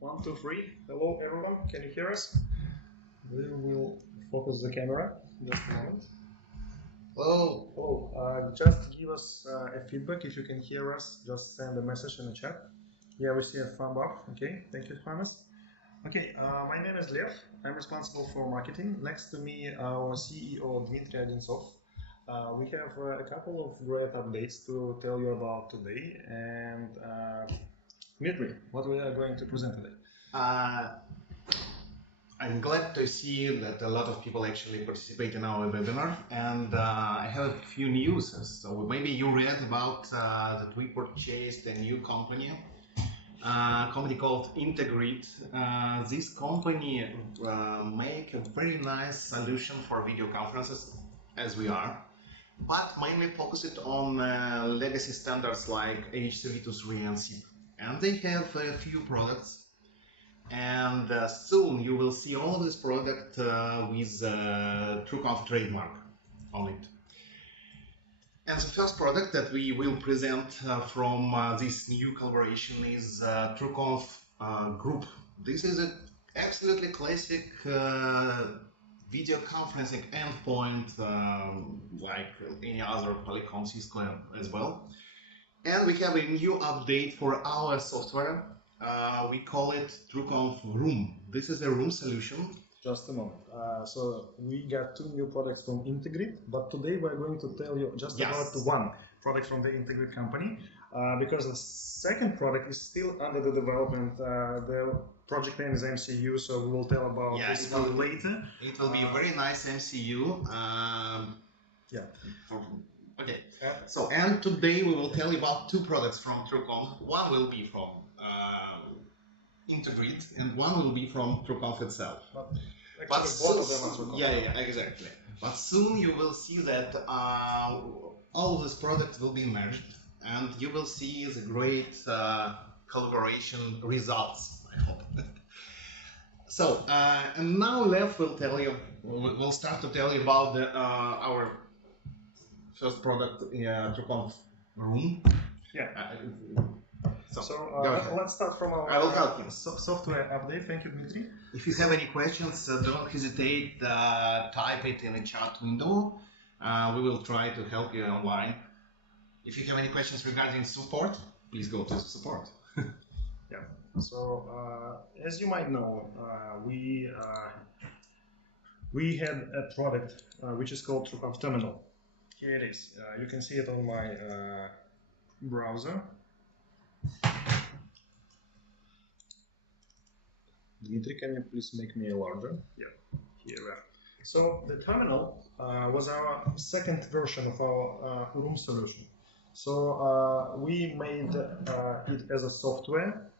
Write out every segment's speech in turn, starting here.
One, two, three. Hello, everyone. Can you hear us? We will focus the camera. Just a moment. Hello. Hello. Just give us a feedback if you can hear us. Just send a message in the chat. Yeah, we see a thumb up. Okay. Thank you, Hannes. Okay. My name is Lev. I'm responsible for marketing. Next to me, our CEO Dmitry Odintsov. We have a couple of great updates to tell you about today. And Dmitry, what we are going to present today? I'm glad to see that a lot of people actually participate in our webinar, and I have a few news. So maybe you read about that we purchased a new company called Integrid. This company make a very nice solution for video conferences, as we are, but mainly focused on legacy standards like H323 and SIP. And they have a few products, and soon you will see all of this product with TrueConf trademark on it. And the first product that we will present from this new collaboration is TrueConf Group. This is an absolutely classic video conferencing endpoint like any other Polycom Cisco as well. And we have a new update for our software. We call it TrueConf Room. This is a room solution. Just a moment. So we got two new products from Integrid, but today we're going to tell you just about one product from the Integrid company, because the second product is still under the development. The project name is MCU, so we will tell about this one later. It will be a very nice MCU. Okay. So, and today we will tell you about two products from TrueConf. One will be from Integrid, and one will be from TrueConf itself. But both of them are TrueConf. Yeah, exactly. But soon you will see that all these products will be merged, and you will see the great collaboration results, I hope. So, and now Lev will tell you, we'll start to tell you about our first product, TrueConf Room. Yeah. So let's start from our software update. Thank you, Dmitry. If you have any questions, don't hesitate. Type it in the chat window. We will try to help you online. If you have any questions regarding support, please go to support. Yeah. So as you might know, we had a product which is called TrueConf Terminal. Here it is. You can see it on my browser. Dmitry, can you please make me larger? Yeah, here we are. So the terminal was our second version of our room solution. So we made it as a software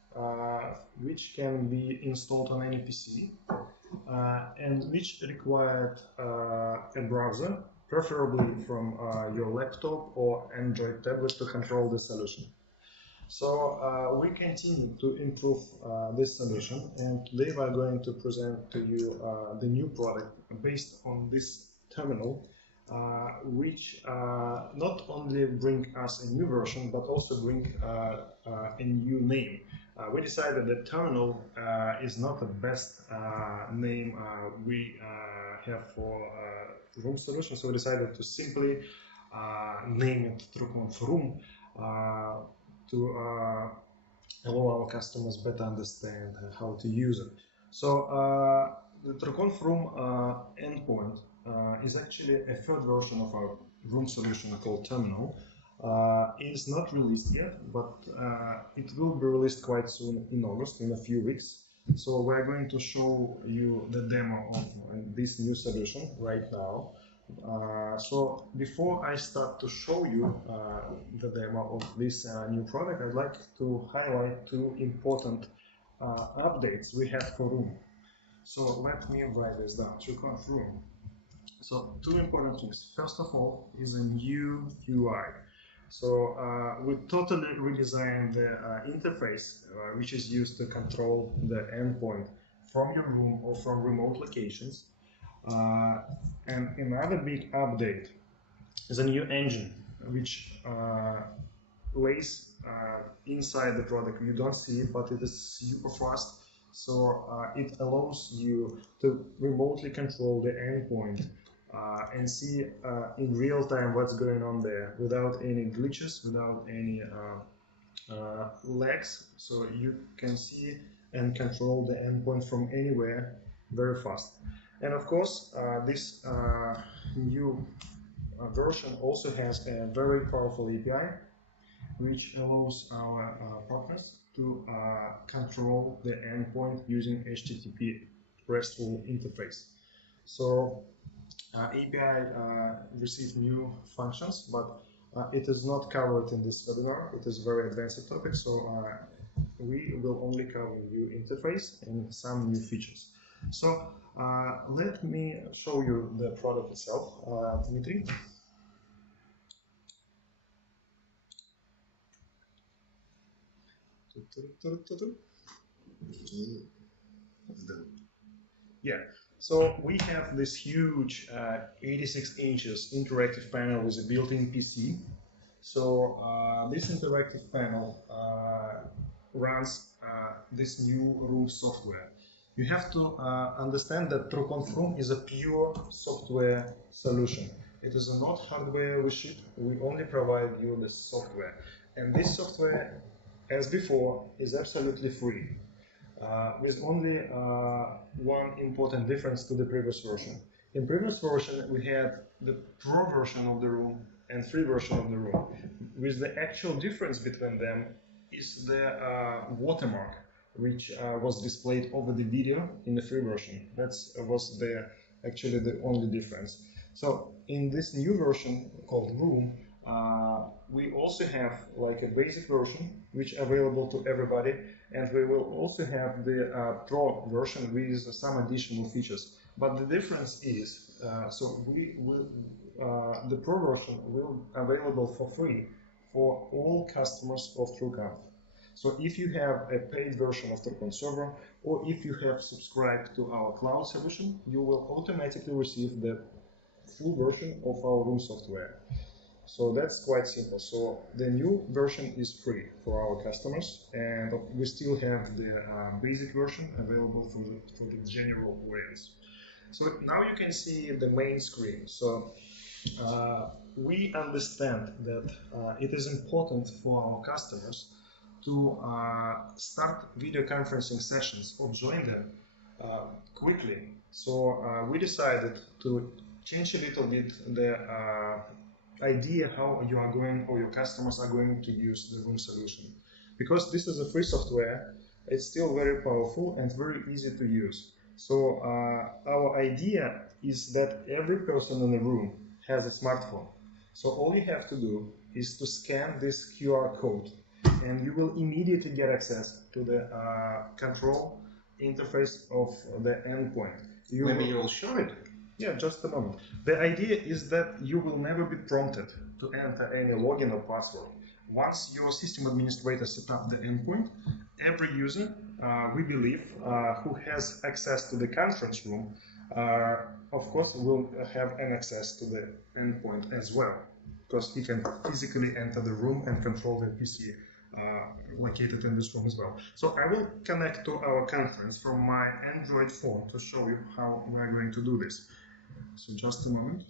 which can be installed on any PC and which required a browser, preferably from your laptop or Android tablet, to control the solution. So we continue to improve this solution, and today we are going to present to you the new product based on this terminal, which not only bring us a new version, but also bring a new name. We decided that terminal is not the best name we have for room solution, so we decided to simply name it TrueConf Room to allow our customers better understand how to use it. So the TrueConf Room endpoint is actually a third version of our room solution called Terminal. It is not released yet, but it will be released quite soon in August, in a few weeks. So we're going to show you the demo of this new solution right now. So before I start to show you the demo of this new product, I'd like to highlight two important updates we have for Room. So let me write this down, TrueConf Room. So two important things. First of all is a new UI. So we totally redesigned the interface which is used to control the endpoint from your room or from remote locations. And another big update is a new engine which lays inside the product. You don't see it, but it is super fast. So it allows you to remotely control the endpoint and see in real time what's going on there without any glitches, without any lags. So you can see and control the endpoint from anywhere very fast. And of course, this new version also has a very powerful API which allows our partners to control the endpoint using HTTP RESTful interface. So API received new functions, but it is not covered in this webinar. It is a very advanced topic, so we will only cover new interface and some new features. So let me show you the product itself, Dmitry. Yeah, so we have this huge 86 inches interactive panel with a built-in PC. So this interactive panel runs this new room software. You have to understand that TrueConf Room is a pure software solution. It is not hardware we ship, we only provide you the software. And this software, as before, is absolutely free. With only one important difference to the previous version. In previous version, we had the pro version of the room and free version of the room. With the actual difference between them is the watermark, which was displayed over the video in the free version. That was actually the only difference. So in this new version called Room, we also have like a basic version, which available to everybody, and we will also have the Pro version with some additional features. But the difference is, so the Pro version will available for free for all customers of TrueConf. So if you have a paid version of TrueConf server, or if you have subscribed to our cloud solution, you will automatically receive the full version of our room software. So that's quite simple. So the new version is free for our customers, and we still have the basic version available for the general audience. So now you can see the main screen. So we understand that it is important for our customers to start video conferencing sessions or join them quickly. So we decided to change a little bit the idea how you are going or your customers are going to use the room solution. Because this is a free software, it's still very powerful and very easy to use. So our idea is that every person in the room has a smartphone. So all you have to do is to scan this QR code and you will immediately get access to the control interface of the endpoint. Maybe you will show it. Yeah, just a moment. The idea is that you will never be prompted to enter any login or password. Once your system administrator set up the endpoint, every user, we believe, who has access to the conference room, of course, will have an access to the endpoint as well, because he can physically enter the room and control the PC located in this room as well. So I will connect to our conference from my Android phone to show you how we are going to do this. So just a moment.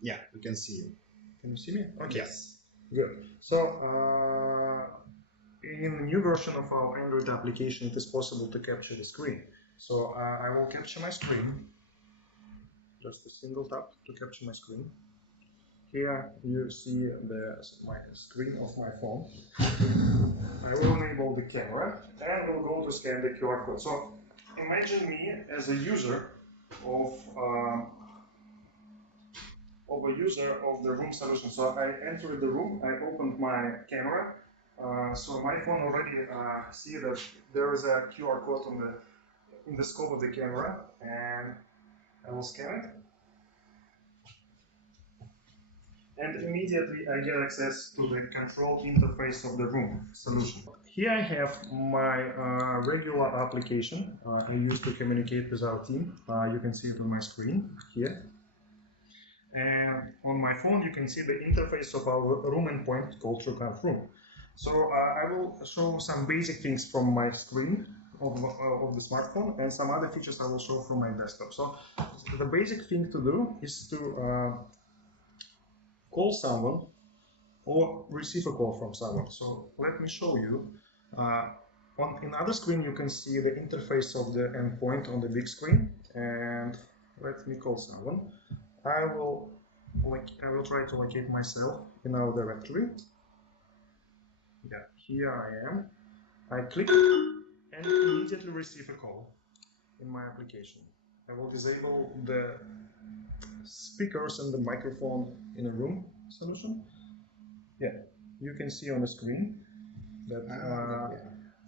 Yeah, we can see you. Can you see me? Okay. Yes. Good. So in the new version of our Android application, it is possible to capture the screen. So I will capture my screen. Just a single tap to capture my screen. Here you see my screen of my phone. I will enable the camera and we'll go to scan the QR code. So imagine me as a user of the room solution. So I entered the room, I opened my camera, so my phone already see that there is a QR code in the scope of the camera, and I will scan it. And immediately I get access to the control interface of the room solution. Here I have my regular application I use to communicate with our team. You can see it on my screen here. And on my phone, you can see the interface of our room endpoint called TrueConf Room. So I will show some basic things from my screen. of the smartphone, and some other features I will show from my desktop. So the basic thing to do is to call someone or receive a call from someone. So let me show you. On another screen, you can see the interface of the endpoint on the big screen, and let me call someone. I will try to locate myself in our directory. Yeah, here I am. I click and immediately receive a call in my application. I will disable the speakers and the microphone in a room solution. Yeah, you can see on the screen that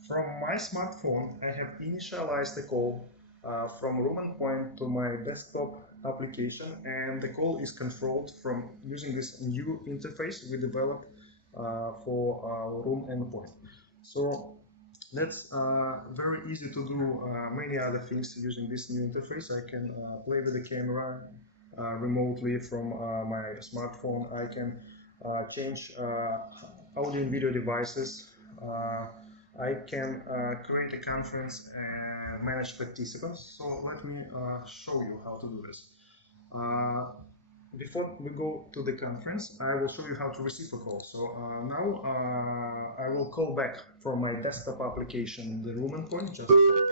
from my smartphone I have initialized the call from room endpoint to my desktop application, and the call is controlled from using this new interface we developed for room endpoint. So that's very easy to do many other things using this new interface. I can play with the camera remotely from my smartphone. I can change audio and video devices. I can create a conference and manage participants. So let me show you how to do this. Before we go to the conference, I will show you how to receive a call. So now I will call back from my desktop application the room endpoint. Just you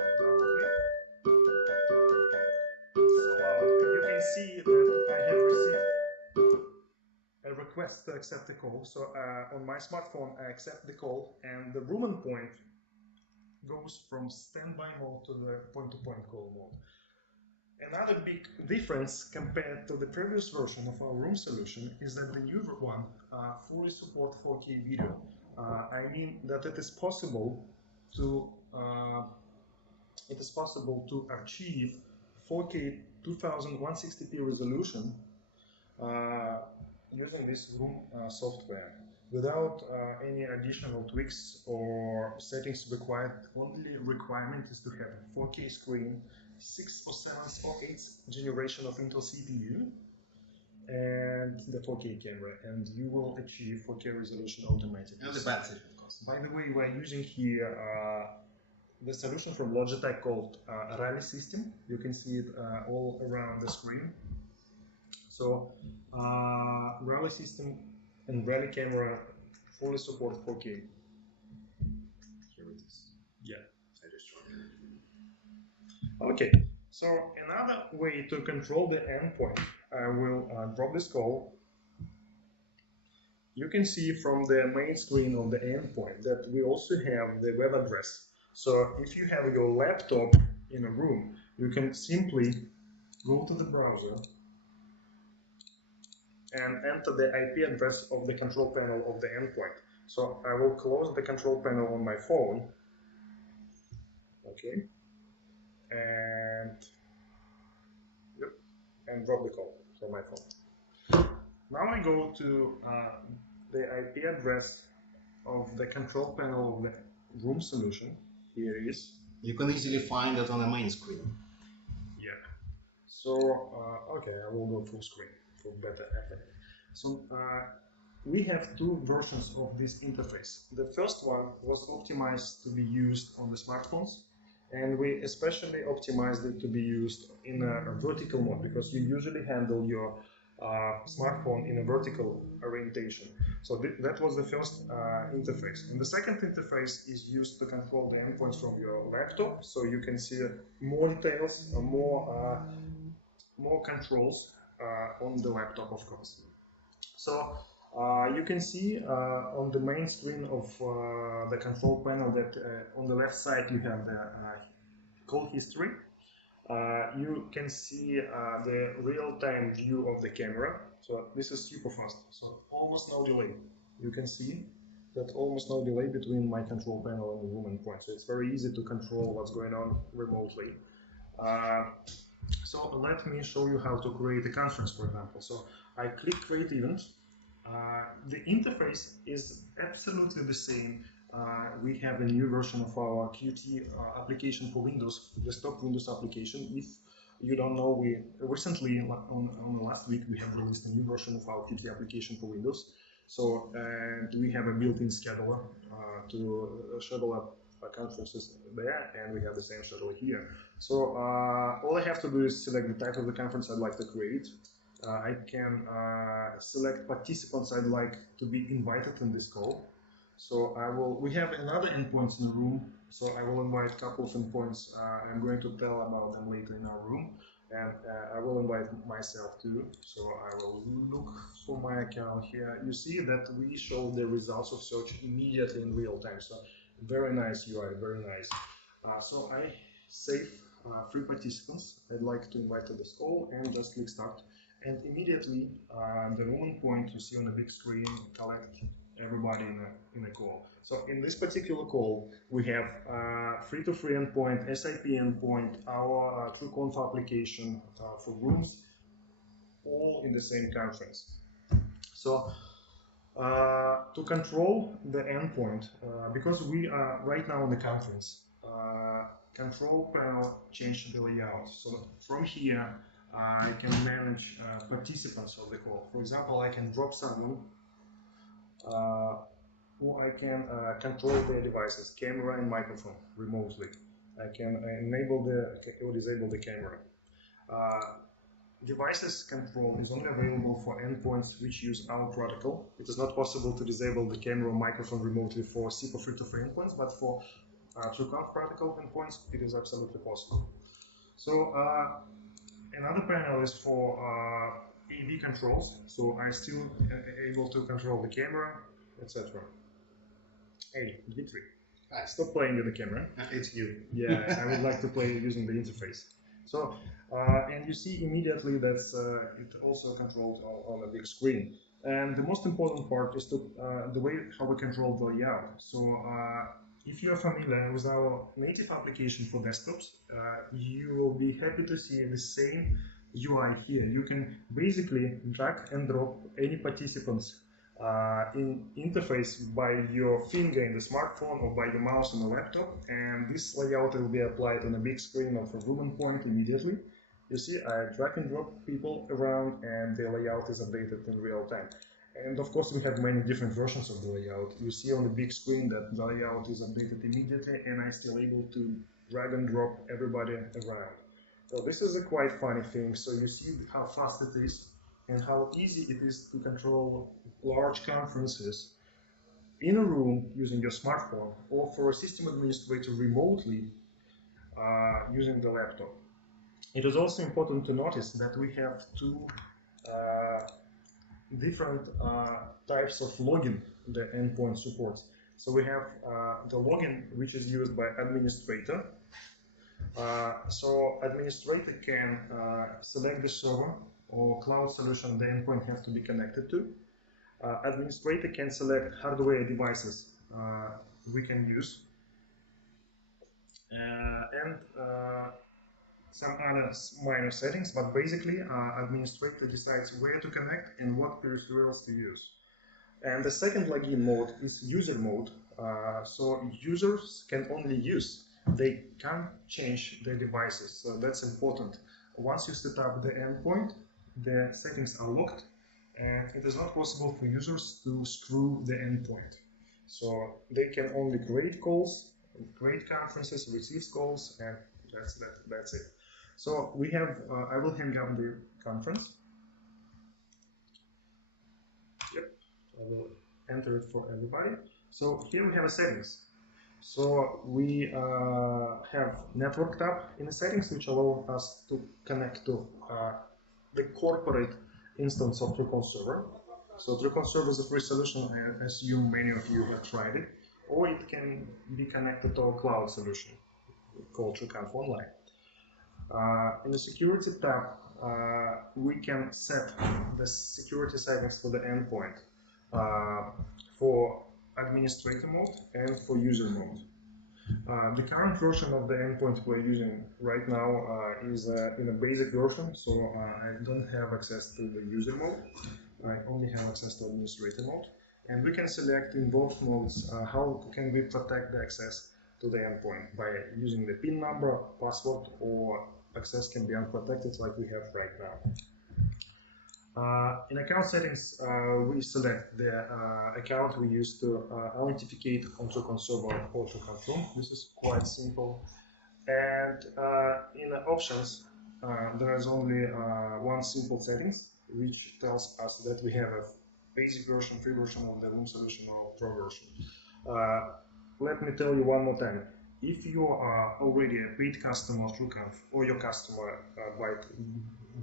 can see that I have received a request to accept the call. So on my smartphone, I accept the call, and the room endpoint goes from standby mode to the point-to-point call mode. Another big difference compared to the previous version of our room solution is that the new one fully supports 4K video. I mean that it is possible to achieve 4K 2160p resolution using this room software without any additional tweaks or settings required. Only requirement is to have a 4K screen, 6th or 7th or 8th generation of Intel CPU, and the 4K camera, and you will achieve 4K resolution automatically. And the battery, of course. By the way, we're using here the solution from Logitech called Rally System. You can see it all around the screen. So Rally System and Rally camera fully support 4K. Here it is. Yeah, I just showed you. Okay, so another way to control the endpoint, I will drop this call. You can see from the main screen of the endpoint that we also have the web address. So if you have your laptop in a room, you can simply go to the browser and enter the IP address of the control panel of the endpoint. So I will close the control panel on my phone. Okay. And drop the call from my phone. Now I go to the IP address of the control panel of the room solution. Here it is. You can easily find it on the main screen. Yeah. So, okay, I will go full screen for better effect. So, we have two versions of this interface. The first one was optimized to be used on the smartphones, and we especially optimized it to be used in a vertical mode, because you usually handle your smartphone in a vertical orientation. So that was the first interface. And the second interface is used to control the endpoints from your laptop, so you can see more details, more controls on the laptop, of course. So you can see on the main screen of the control panel that on the left side you have the call history. You can see the real-time view of the camera. So this is super fast. So almost no delay. You can see that almost no delay between my control panel and the room endpoint. So it's very easy to control what's going on remotely. So let me show you how to create a conference, for example. So I click Create Event. The interface is absolutely the same. We have a new version of our Qt application for Windows, desktop Windows application. If you don't know, we recently, on the last week, we have released a new version of our Qt application for Windows. So, and we have a built-in scheduler to schedule up conferences there, and we have the same schedule here. So all I have to do is select the type of the conference I'd like to create. I can select participants I'd like to be invited in this call. So we have another endpoints in the room, so I will invite a couple of endpoints. I'm going to tell about them later in our room, and I will invite myself too. So I will look for my account here. You see that we show the results of search immediately in real time. So very nice UI, very nice. So I save 3 participants I'd like to invite to this call and just click start. And immediately the room endpoint you see on the big screen collect everybody in a call. So in this particular call, we have free-to-free endpoint, SIP endpoint, our TrueConf application for rooms, all in the same conference. So to control the endpoint, because we are right now in the conference, control panel changed the layout. So from here, I can manage participants of the call. For example, I can drop someone who I can control their devices, camera and microphone remotely. I can enable or disable the camera. Devices control is only available for endpoints which use our protocol. It is not possible to disable the camera or microphone remotely for SIP or free-to-free endpoints, but for TrueConf protocol endpoints, it is absolutely possible. So another panel is for AV controls, so I'm still able to control the camera, etc. Hey, Dmitry, stop playing with the camera. It's you. Yeah, I would like to play using the interface. So, and you see immediately that it also controlled on a big screen. And the most important part is the way how we control the layout. So, if you are familiar with our native application for desktops, you will be happy to see the same UI here. You can basically drag and drop any participants in interface by your finger in the smartphone or by your mouse on the laptop, and this layout will be applied on a big screen of a room endpoint immediately. You see, I drag and drop people around, and the layout is updated in real time. And of course, we have many different versions of the layout. You see on the big screen that the layout is updated immediately, and I'm still able to drag and drop everybody around. So this is a quite funny thing. So you see how fast it is and how easy it is to control large conferences in a room using your smartphone, or for a system administrator remotely using the laptop. It is also important to notice that we have 2 different types of login the endpoint supports. So we have the login, which is used by administrator. So administrator can select the server or cloud solution the endpoint has to be connected to. Administrator can select hardware devices we can use, and some other minor settings, but basically administrator decides where to connect and what peripherals to use. And the second login mode is user mode. So users can only use, they can't change their devices, so that's important. Once you set up the endpoint, the settings are locked, and it is not possible for users to screw the endpoint. So they can only create calls, create conferences, receive calls, and that's it. So we have, I will hang up the conference. Yep, I will enter it for everybody. So here we have a settings. So we have network tab in the settings, which allow us to connect to the corporate instance of TrueConf server. So TrueConf server is a free solution. I assume many of you have tried it, or it can be connected to a cloud solution called TrueConf Online. In the security tab, we can set the security settings for the endpoint for administrator mode and for user mode. The current version of the endpoint we're using right now is in a basic version, so I don't have access to the user mode. I only have access to administrator mode. And we can select in both modes how can we protect the access to the endpoint by using the PIN number, password, or access can be unprotected like we have right In account settings, we select the account we use to authenticate on TrueConf server or TrueConf room. This is quite simple. And in the options, there is only one simple settings, which tells us that we have a basic version, free version of the room solution or pro version. Let me tell you one more time. If you are already a paid customer of TrueConf or your customer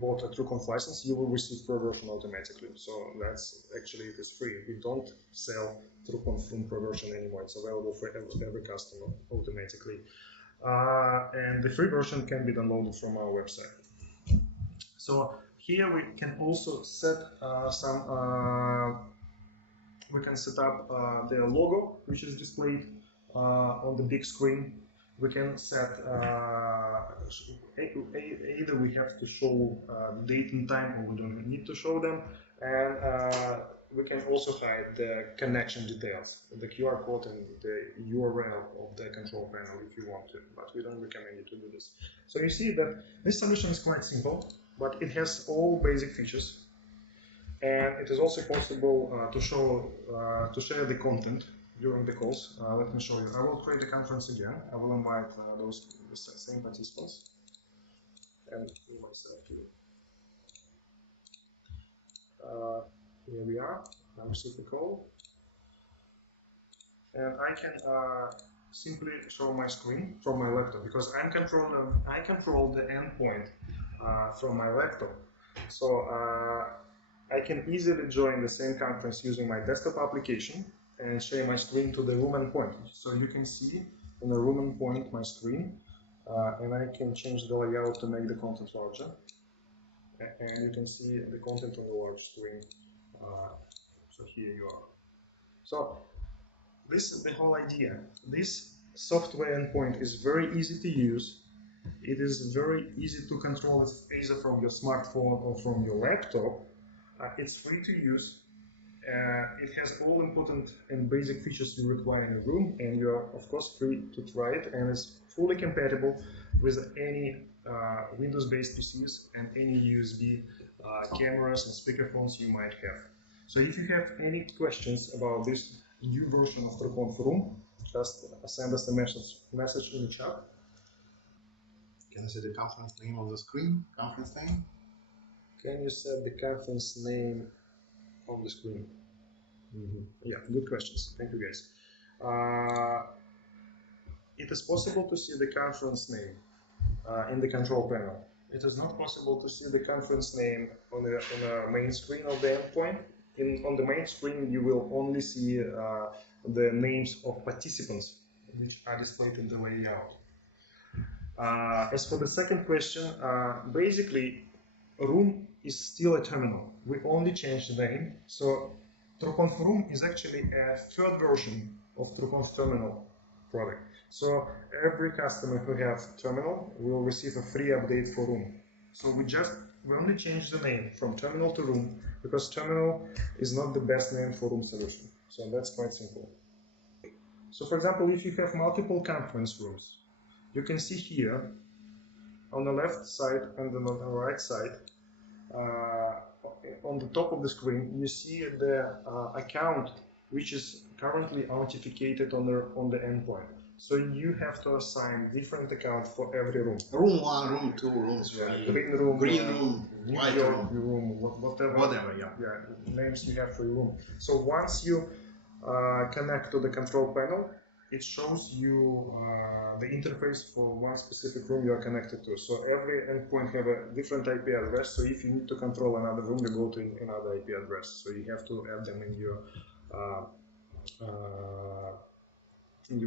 bought a TrueConf license, you will receive pro version automatically. So that's actually, it is free. We don't sell TrueConf room pro version anymore. It's available for every customer automatically. And the free version can be downloaded from our website. So here we can also set we can set up the logo, which is displayed on the big screen. We can set either we have to show date and time, or we don't need to show them, and we can also hide the connection details, the QR code and the URL of the control panel if you want to, but we don't recommend you to do this. So you see that this solution is quite simple, but it has all basic features, and it is also possible to share the content during the calls. Let me show you. I will create a conference again. I will invite the same participants and myself too. Here we are. I receive the call, and I can simply show my screen from my laptop because I control the endpoint from my laptop. So I can easily join the same conference using my desktop application and share my screen to the room endpoint. So you can see in the room endpoint my screen, and I can change the layout to make the content larger. And you can see the content on the large screen. So here you are. So this is the whole idea. This software endpoint is very easy to use. It is very easy to control it either from your smartphone or from your laptop. It's free to use. It has all important and basic features you require in a room, and you are of course free to try it, and it's fully compatible with any Windows-based PCs and any USB cameras and speakerphones you might have. So if you have any questions about this new version of TrueConf Room, just send us a message in the chat. Can you see the conference name on the screen? Conference name? Can you set the conference name on the screen? Yeah, good questions. Thank you, guys. It is possible to see the conference name in the control panel. It is not possible to see the conference name on the main screen of the endpoint. On the main screen, you will only see the names of participants, which are displayed in the layout. As for the second question, basically, room is still a terminal. We only changed the name. So TrueConf Room is actually a third version of TrueConf Terminal product. So every customer who has Terminal will receive a free update for Room. So we only changed the name from Terminal to Room because Terminal is not the best name for Room solution. So that's quite simple. So for example, if you have multiple conference rooms, you can see here on the left side and on the right side, on the top of the screen, you see the account which is currently authenticated on the endpoint. So you have to assign different accounts for every room. Room 1, room 2, room 3. Yeah, green room, New white York room, whatever, yeah, names you have for your room. So once you connect to the control panel, it shows you the interface for one specific room you are connected to. So every endpoint have a different IP address. So if you need to control another room, you go to another IP address. So you have to add them in your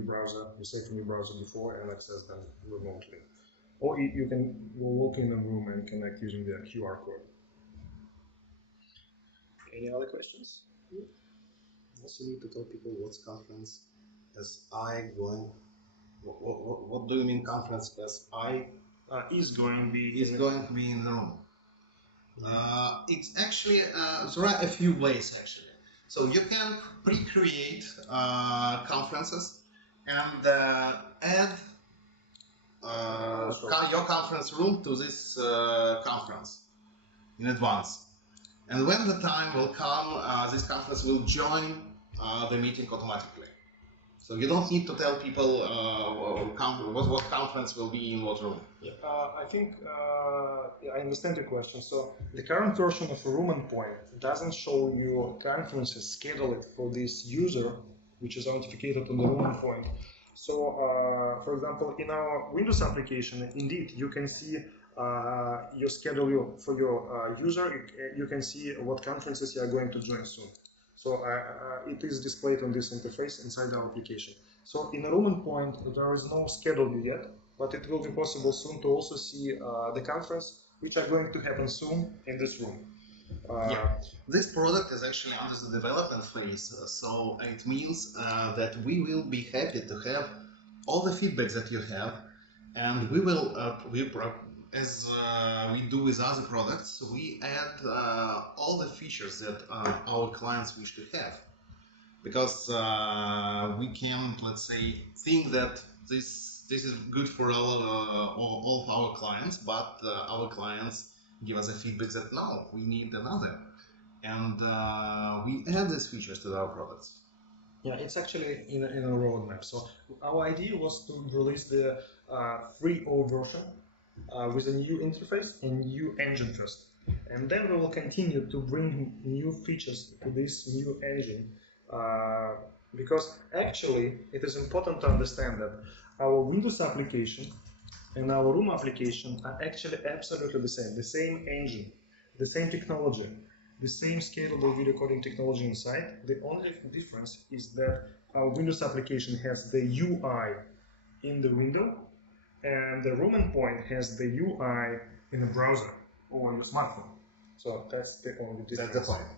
browser. You save in your browser before and access them remotely. Or you can walk in a room and connect using the QR code. Any other questions? Also need to tell people what's conference as I going. What do you mean conference as I Is going to be in the room? It's actually there are a few ways actually. So you can pre-create conferences and add your conference room to this conference in advance. And when the time will come, this conference will join the meeting automatically. So you don't need to tell people what conference will be in what room. Yeah. I think I understand your question. So the current version of a room endpoint doesn't show you conferences scheduled for this user, which is authenticated on the room endpoint. So, for example, in our Windows application, indeed, you can see your schedule for your user. You can see what conferences you are going to join soon. So it is displayed on this interface inside our application. So in a room endpoint, there is no schedule yet, but it will be possible soon to also see the conference, which are going to happen soon in this room. Yeah. This product is actually under the development phase, so it means that we will be happy to have all the feedback that you have, and we will, as we do with other products, we add all the features that our clients wish to have. Because we can, let's say, think that this is good for all of our clients, but our clients give us a feedback that no, we need another, and we add these features to our products. Yeah, it's actually in a roadmap. So our idea was to release the 3.0 version with a new interface and new engine first, and then we will continue to bring new features to this new engine. Because actually it is important to understand that our Windows application and our room application are actually absolutely the same engine, the same technology, the same scalable video coding technology inside. The only difference is that our Windows application has the UI in the window, and the room endpoint has the UI in the browser or on your smartphone. So that's the only difference. That's the point.